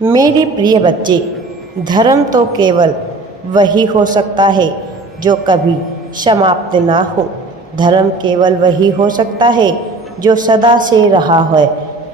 मेरे प्रिय बच्चे, धर्म तो केवल वही हो सकता है जो कभी समाप्त ना हो। धर्म केवल वही हो सकता है जो सदा से रहा है।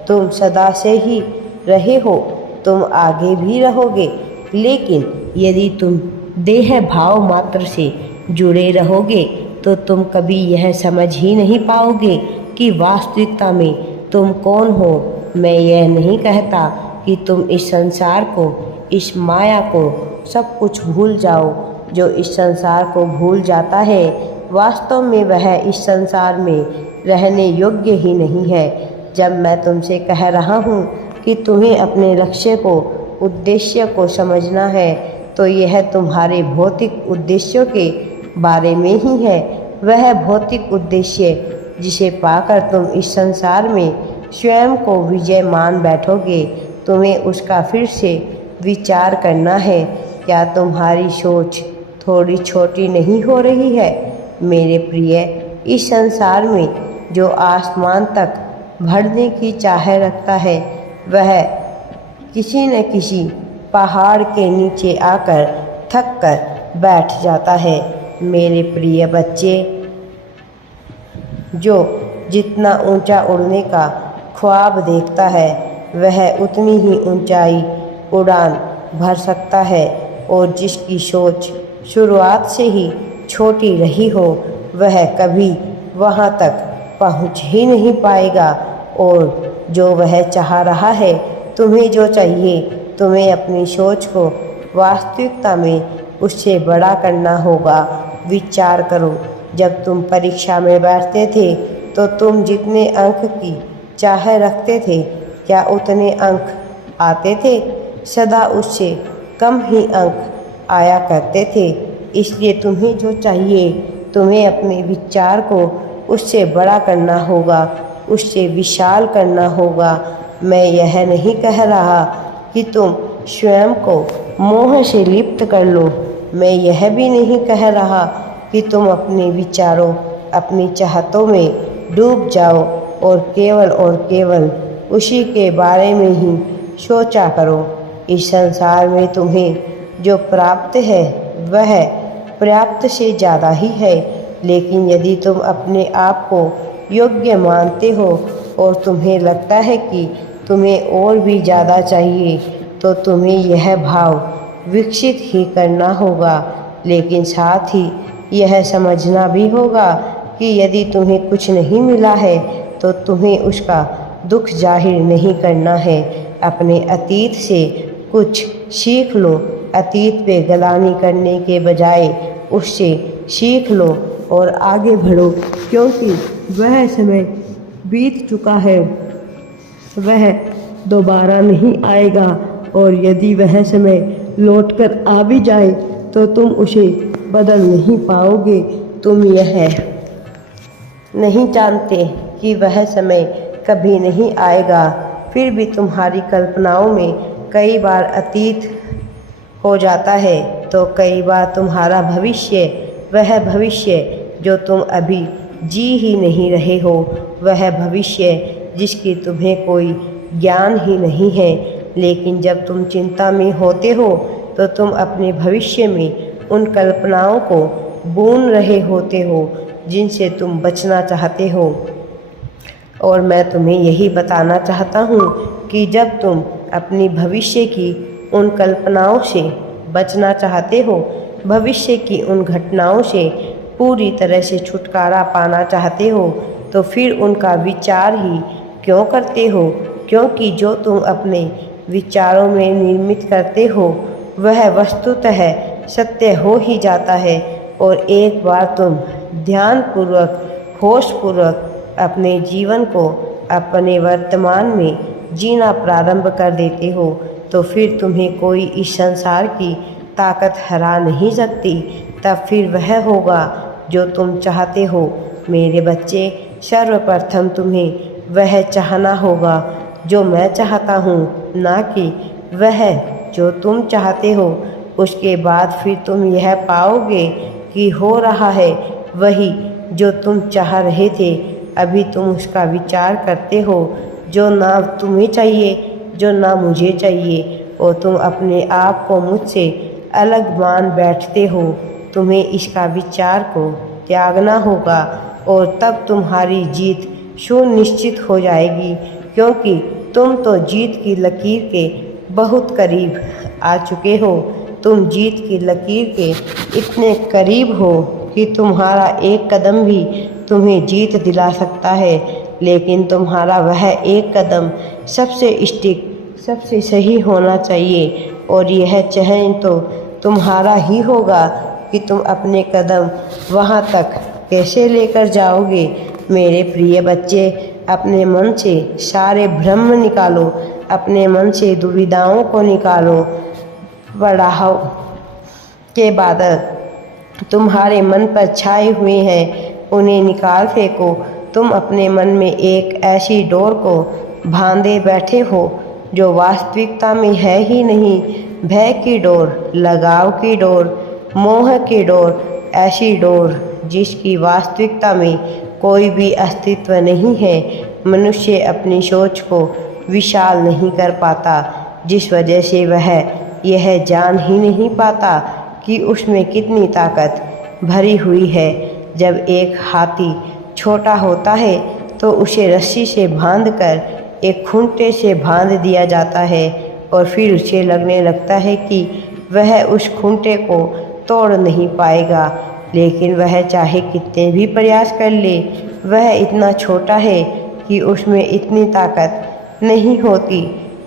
तुम सदा से ही रहे हो, तुम आगे भी रहोगे। लेकिन यदि तुम देह भाव मात्र से जुड़े रहोगे तो तुम कभी यह समझ ही नहीं पाओगे कि वास्तविकता में तुम कौन हो। मैं यह नहीं कहता कि तुम इस संसार को, इस माया को, सब कुछ भूल जाओ। जो इस संसार को भूल जाता है वास्तव में वह इस संसार में रहने योग्य ही नहीं है। जब मैं तुमसे कह रहा हूँ कि तुम्हें अपने लक्ष्य को, उद्देश्य को समझना है, तो यह तुम्हारे भौतिक उद्देश्यों के बारे में ही है। वह भौतिक उद्देश्य जिसे पाकर तुम इस संसार में स्वयं को विजय मान बैठोगे, तुम्हें उसका फिर से विचार करना है। क्या तुम्हारी सोच थोड़ी छोटी नहीं हो रही है? मेरे प्रिय, इस संसार में जो आसमान तक बढ़ने की चाह रखता है वह किसी न किसी पहाड़ के नीचे आकर थक कर बैठ जाता है। मेरे प्रिय बच्चे, जो जितना ऊंचा उड़ने का ख्वाब देखता है वह उतनी ही ऊंचाई उड़ान भर सकता है, और जिसकी सोच शुरुआत से ही छोटी रही हो वह कभी वहां तक पहुंच ही नहीं पाएगा। और जो वह चाह रहा है, तुम्हें जो चाहिए, तुम्हें अपनी सोच को वास्तविकता में उससे बड़ा करना होगा। विचार करो, जब तुम परीक्षा में बैठते थे तो तुम जितने अंक की चाह रखते थे, क्या उतने अंक आते थे? सदा उससे कम ही अंक आया करते थे। इसलिए तुम्हें जो चाहिए, तुम्हें अपने विचार को उससे बड़ा करना होगा, उससे विशाल करना होगा। मैं यह नहीं कह रहा कि तुम स्वयं को मोह से लिप्त कर लो। मैं यह भी नहीं कह रहा कि तुम अपने विचारों, अपनी चाहतों में डूब जाओ और केवल उसी के बारे में ही सोचा करो। इस संसार में तुम्हें जो प्राप्त है वह पर्याप्त से ज़्यादा ही है। लेकिन यदि तुम अपने आप को योग्य मानते हो और तुम्हें लगता है कि तुम्हें और भी ज़्यादा चाहिए, तो तुम्हें यह भाव विकसित ही करना होगा। लेकिन साथ ही यह समझना भी होगा कि यदि तुम्हें कुछ नहीं मिला है तो तुम्हें उसका दुख जाहिर नहीं करना है। अपने अतीत से कुछ सीख लो। अतीत पे गलानी करने के बजाय उससे सीख लो और आगे बढ़ो, क्योंकि वह समय बीत चुका है, वह दोबारा नहीं आएगा। और यदि वह समय लौटकर आ भी जाए तो तुम उसे बदल नहीं पाओगे। तुम यह नहीं जानते कि वह समय कभी नहीं आएगा। फिर भी तुम्हारी कल्पनाओं में कई बार अतीत हो जाता है, तो कई बार तुम्हारा भविष्य, वह भविष्य जो तुम अभी जी ही नहीं रहे हो, वह भविष्य जिसकी तुम्हें कोई ज्ञान ही नहीं है। लेकिन जब तुम चिंता में होते हो तो तुम अपने भविष्य में उन कल्पनाओं को बुन रहे होते हो जिनसे तुम बचना चाहते हो। और मैं तुम्हें यही बताना चाहता हूँ कि जब तुम अपनी भविष्य की उन कल्पनाओं से बचना चाहते हो, भविष्य की उन घटनाओं से पूरी तरह से छुटकारा पाना चाहते हो, तो फिर उनका विचार ही क्यों करते हो? क्योंकि जो तुम अपने विचारों में निर्मित करते हो वह वस्तुतः सत्य हो ही जाता है। और एक बार तुम ध्यानपूर्वक, होशपूर्वक अपने जीवन को अपने वर्तमान में जीना प्रारंभ कर देते हो, तो फिर तुम्हें कोई इस संसार की ताकत हरा नहीं सकती। तब फिर वह होगा जो तुम चाहते हो। मेरे बच्चे, सर्वप्रथम तुम्हें वह चाहना होगा जो मैं चाहता हूँ, ना कि वह जो तुम चाहते हो। उसके बाद फिर तुम यह पाओगे कि हो रहा है वही जो तुम चाह रहे थे। अभी तुम उसका विचार करते हो, जो ना तुम्हें चाहिए, जो ना मुझे चाहिए। और तुम अपने आप को मुझसे अलग मान बैठते हो। तुम्हें इसका विचार को त्यागना होगा और तब तुम्हारी जीत सुनिश्चित हो जाएगी, क्योंकि तुम तो जीत की लकीर के बहुत करीब आ चुके हो। तुम जीत की लकीर के इतने करीब हो कि तुम्हारा एक कदम भी तुम्हें जीत दिला सकता है, लेकिन तुम्हारा वह एक कदम सबसे सही होना चाहिए और यह चयन तो तुम्हारा ही होगा कि तुम अपने कदम वहाँ तक कैसे लेकर जाओगे। मेरे प्रिय बच्चे, अपने मन से सारे भ्रम निकालो, अपने मन से दुविधाओं को निकालो। बढ़ाओ के बादल तुम्हारे मन पर छाए हुए हैं, उन्हें निकाल फेंको। तुम अपने मन में एक ऐसी डोर को बांधे बैठे हो जो वास्तविकता में है ही नहीं। भय की डोर, लगाव की डोर, मोह की डोर, ऐसी डोर जिसकी वास्तविकता में कोई भी अस्तित्व नहीं है। मनुष्य अपनी सोच को विशाल नहीं कर पाता, जिस वजह से वह यह जान ही नहीं पाता कि उसमें कितनी ताकत भरी हुई है। जब एक हाथी छोटा होता है तो उसे रस्सी से बांधकर एक खूंटे से बांध दिया जाता है और फिर उसे लगने लगता है कि वह उस खूंटे को तोड़ नहीं पाएगा, लेकिन वह चाहे कितने भी प्रयास कर ले, वह इतना छोटा है कि उसमें इतनी ताकत नहीं होती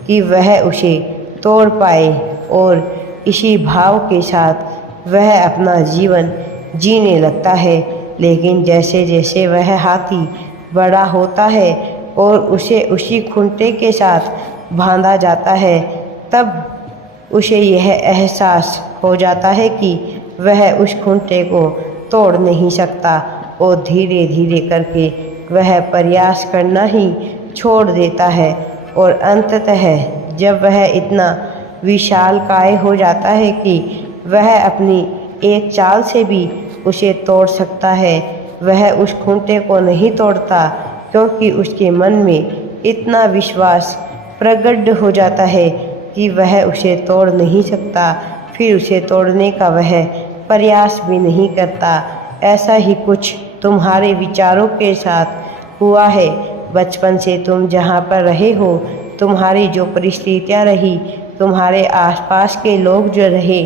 कि वह उसे तोड़ पाए। और इसी भाव के साथ वह अपना जीवन जीने लगता है। लेकिन जैसे जैसे वह हाथी बड़ा होता है और उसे उसी खूंटे के साथ बांधा जाता है, तब उसे यह एहसास हो जाता है कि वह उस खूंटे को तोड़ नहीं सकता और धीरे धीरे करके वह प्रयास करना ही छोड़ देता है। और अंततः जब वह इतना विशालकाय हो जाता है कि वह अपनी एक चाल से भी उसे तोड़ सकता है, वह उस खूंटे को नहीं तोड़ता, क्योंकि उसके मन में इतना विश्वास प्रकट हो जाता है कि वह उसे तोड़ नहीं सकता। फिर उसे तोड़ने का वह प्रयास भी नहीं करता। ऐसा ही कुछ तुम्हारे विचारों के साथ हुआ है। बचपन से तुम जहाँ पर रहे हो, तुम्हारी जो परिस्थितियाँ रही, तुम्हारे आसपास के लोग जो रहे,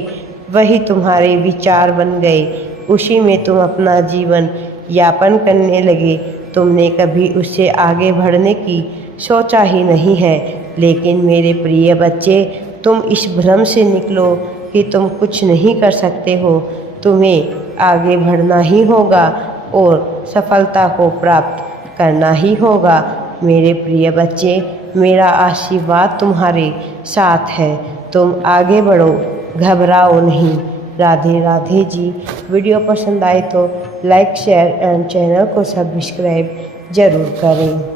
वही तुम्हारे विचार बन गए। उसी में तुम अपना जीवन यापन करने लगे। तुमने कभी उससे आगे बढ़ने की सोचा ही नहीं है। लेकिन मेरे प्रिय बच्चे, तुम इस भ्रम से निकलो कि तुम कुछ नहीं कर सकते हो। तुम्हें आगे बढ़ना ही होगा और सफलता को प्राप्त करना ही होगा। मेरे प्रिय बच्चे, मेरा आशीर्वाद तुम्हारे साथ है। तुम आगे बढ़ो, घबराओ नहीं। राधे राधे जी। वीडियो पसंद आए तो लाइक, शेयर एंड चैनल को सब्सक्राइब जरूर करें।